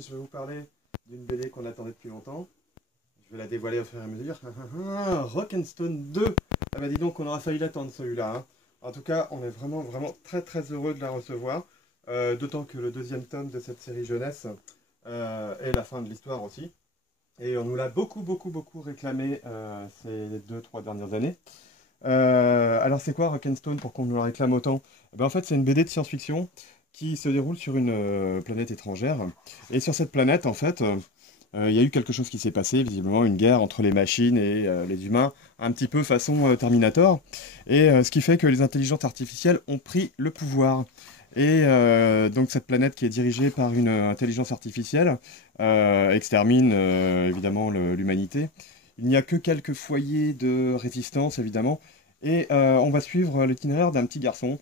je vais vous parler d'une BD qu'on attendait depuis longtemps. Je vais la dévoiler au fur et à mesure. Rock'n'Stone 2. Ah bah dis donc, on aura failli l'attendre celui-là, hein. En tout cas, on est vraiment très très heureux de la recevoir. D'autant que le deuxième tome de cette série jeunesse est la fin de l'histoire aussi. Et on nous l'a beaucoup réclamé ces 2-3 dernières années. Alors c'est quoi Rock'n'Stone pour qu'on nous la réclame autant? Eh ben, en fait, c'est une BD de science-fiction qui se déroule sur une planète étrangère. Et sur cette planète, en fait, il y a eu quelque chose qui s'est passé, visiblement une guerre entre les machines et les humains, un petit peu façon Terminator. Et ce qui fait que les intelligences artificielles ont pris le pouvoir. Et donc cette planète qui est dirigée par une intelligence artificielle extermine évidemment l'humanité. Il n'y a que quelques foyers de résistance, évidemment. Et on va suivre l'itinéraire d'un petit garçon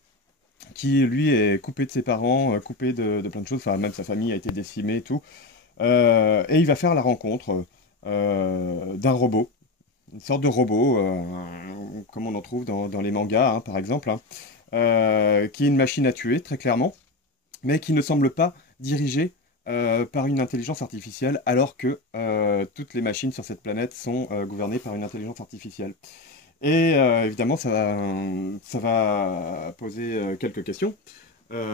qui, lui, est coupé de ses parents, coupé de plein de choses. Enfin, même sa famille a été décimée et tout. Et il va faire la rencontre d'un robot, une sorte de robot, comme on en trouve dans les mangas, hein, par exemple, hein, qui est une machine à tuer, très clairement, mais qui ne semble pas dirigée par une intelligence artificielle, alors que toutes les machines sur cette planète sont gouvernées par une intelligence artificielle. Et évidemment, ça va poser quelques questions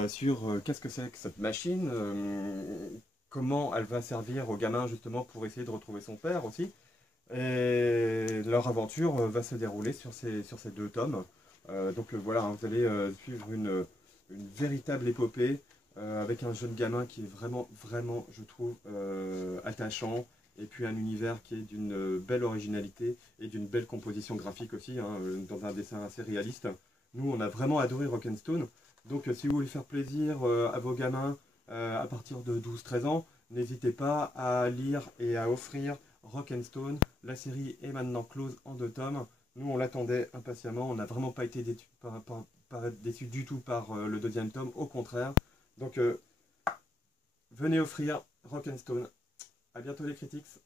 sur qu'est-ce que c'est que cette machine, comment elle va servir au gamin justement pour essayer de retrouver son père aussi. Et leur aventure va se dérouler sur ces deux tomes. Donc voilà, hein, vous allez suivre une véritable épopée avec un jeune gamin qui est vraiment, je trouve, attachant. Et puis un univers qui est d'une belle originalité et d'une belle composition graphique aussi, hein, dans un dessin assez réaliste. Nous, on a vraiment adoré Rock'n'Stone. Donc si vous voulez faire plaisir à vos gamins à partir de 12-13 ans, n'hésitez pas à lire et à offrir Rock'n'Stone. La série est maintenant close en 2 tomes. Nous, on l'attendait impatiemment. On n'a vraiment pas été déçus du tout par le deuxième tome, au contraire. Donc, venez offrir Rock'n'Stone. À bientôt les critiques.